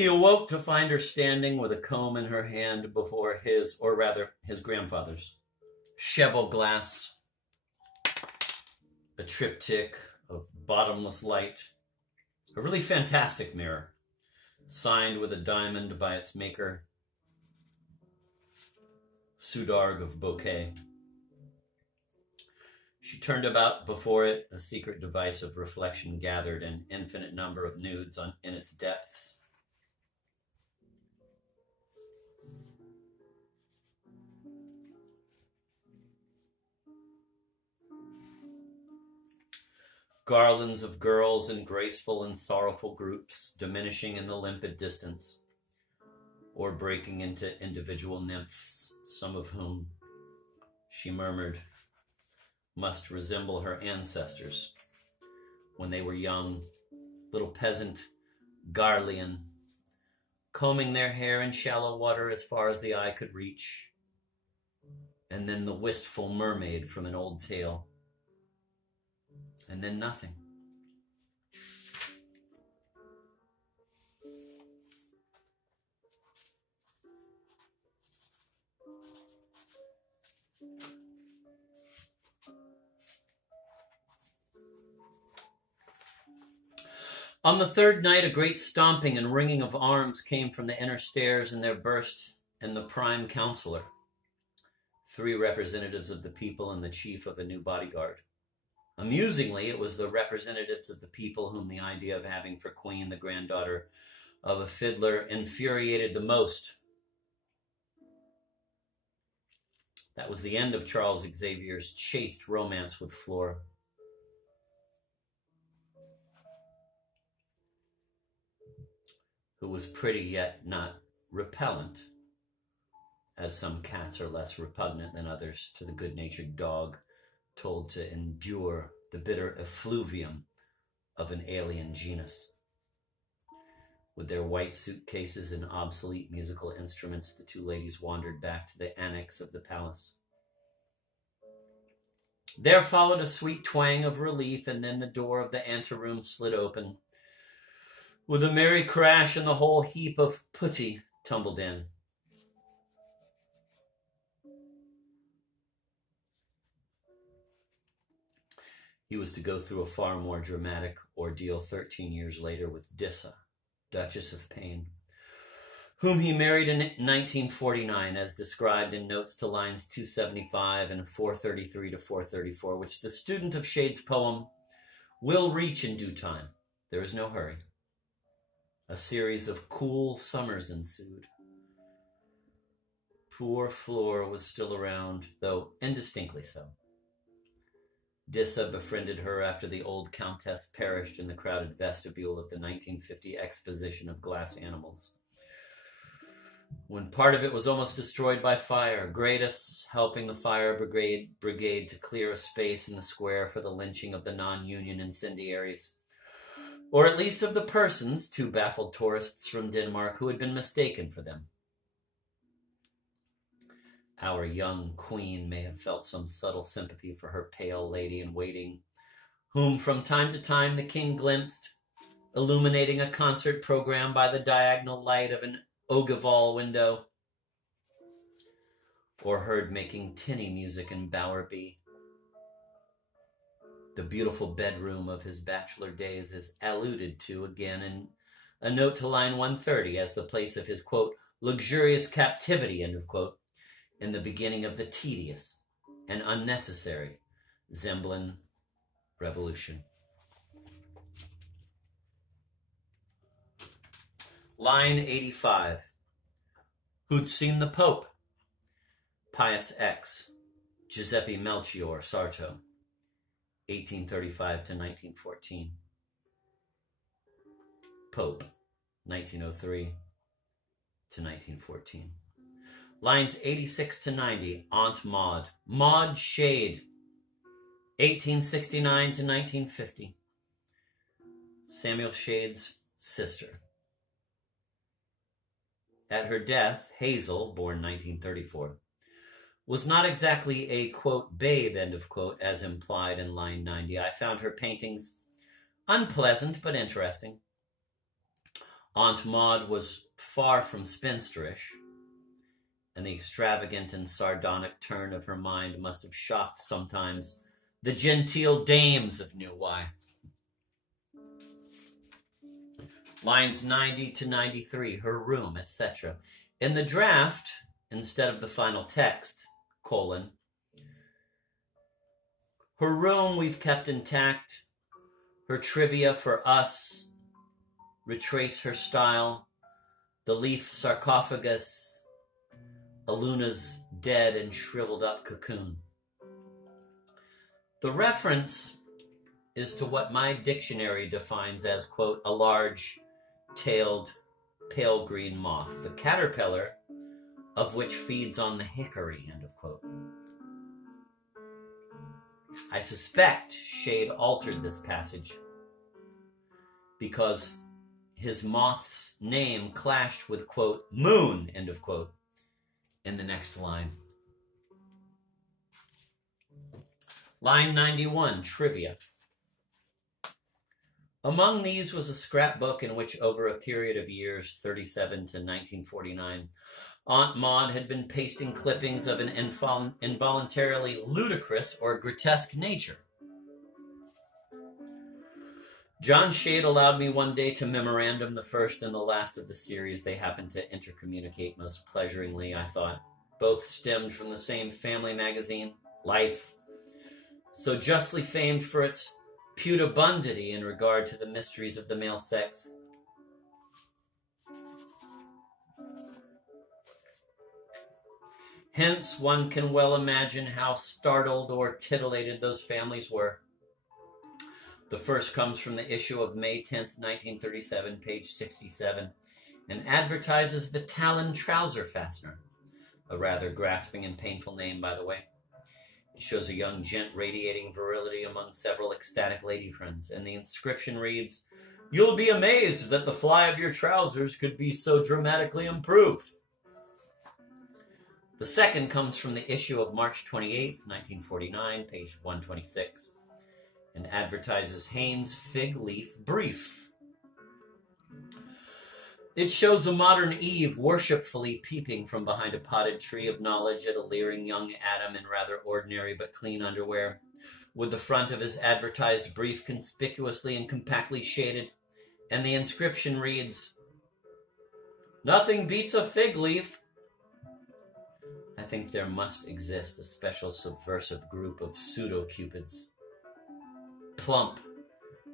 He awoke to find her standing with a comb in her hand before his, or rather his grandfather's, cheval glass, a triptych of bottomless light, a really fantastic mirror, signed with a diamond by its maker, Sudarg of Bouquet. She turned about before it, a secret device of reflection gathered an infinite number of nudes in its depths. Garlands of girls in graceful and sorrowful groups, diminishing in the limpid distance, or breaking into individual nymphs, some of whom, she murmured, must resemble her ancestors when they were young, little peasant Garlean, combing their hair in shallow water as far as the eye could reach, and then the wistful mermaid from an old tale, and then nothing. On the third night, a great stomping and ringing of arms came from the inner stairs, and there burst in the prime counselor, 3 representatives of the people and the chief of a new bodyguard. Amusingly, it was the representatives of the people whom the idea of having for queen the granddaughter of a fiddler infuriated the most. That was the end of Charles Xavier's chaste romance with Flora. Who was pretty yet not repellent, as some cats are less repugnant than others to the good-natured dog told to endure the bitter effluvium of an alien genus. With their white suitcases and obsolete musical instruments, the 2 ladies wandered back to the annex of the palace. There followed a sweet twang of relief, and then the door of the anteroom slid open. With a merry crash, and the whole heap of putty tumbled in. He was to go through a far more dramatic ordeal 13 years later with Dissa, Duchess of Pain, whom he married in 1949, as described in notes to lines 275 and 433 to 434, which the student of Shade's poem will reach in due time. There is no hurry. A series of cool summers ensued. Poor Flora was still around, though indistinctly so. Dissa befriended her after the old countess perished in the crowded vestibule of the 1950 exposition of glass animals, when part of it was almost destroyed by fire, Gradus helping the fire brigade to clear a space in the square for the lynching of the non-union incendiaries, or at least of the persons, 2 baffled tourists from Denmark, who had been mistaken for them. Our young queen may have felt some subtle sympathy for her pale lady-in-waiting, whom from time to time the king glimpsed, illuminating a concert program by the diagonal light of an Ogevall window, or heard making tinny music in Bowerby. The beautiful bedroom of his bachelor days is alluded to again in a note to line 130 as the place of his, quote, luxurious captivity, end of quote, in the beginning of the tedious and unnecessary Zemblan Revolution. Line 85. Who'd seen the Pope? Pius X, Giuseppe Melchior Sarto, 1835 to 1914. Pope, 1903 to 1914. Lines 86 to 90, Aunt Maud. Maud Shade, 1869 to 1950. Samuel Shade's sister. At her death, Hazel, born 1934, was not exactly a, quote, babe, end of quote, as implied in line 90. I found her paintings unpleasant but interesting. Aunt Maud was far from spinsterish, and the extravagant and sardonic turn of her mind must have shocked sometimes the genteel dames of New Wye. Lines 90 to 93, her room, etc. In the draft, instead of the final text, colon, her room we've kept intact, her trivia for us, retrace her style, the leaf sarcophagus, Aluna's dead and shriveled up cocoon. The reference is to what my dictionary defines as, quote, a large-tailed pale green moth, the caterpillar of which feeds on the hickory, end of quote. I suspect Shade altered this passage because his moth's name clashed with, quote, moon, end of quote, in the next line. Line 91, trivia. Among these was a scrapbook in which over a period of years, 37 to 1949, Aunt Maud had been pasting clippings of an involuntarily ludicrous or grotesque nature. John Shade allowed me one day to memorandum the first and the last of the series. They happened to intercommunicate most pleasuringly, I thought. Both stemmed from the same family magazine, Life, so justly famed for its pudibundity in regard to the mysteries of the male sex. Hence, one can well imagine how startled or titillated those families were. The first comes from the issue of May 10th, 1937, page 67, and advertises the Talon Trouser Fastener, a rather grasping and painful name, by the way. It shows a young gent radiating virility among several ecstatic lady friends, and the inscription reads, "You'll be amazed that the fly of your trousers could be so dramatically improved." The second comes from the issue of March 28th, 1949, page 126, and advertises Hanes' Fig Leaf Brief. It shows a modern Eve worshipfully peeping from behind a potted tree of knowledge at a leering young Adam in rather ordinary but clean underwear, with the front of his advertised brief conspicuously and compactly shaded, and the inscription reads, "Nothing beats a fig leaf." I think there must exist a special subversive group of pseudo-cupids, plump,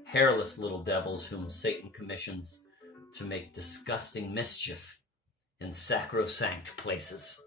hairless little devils whom Satan commissions to make disgusting mischief in sacrosanct places.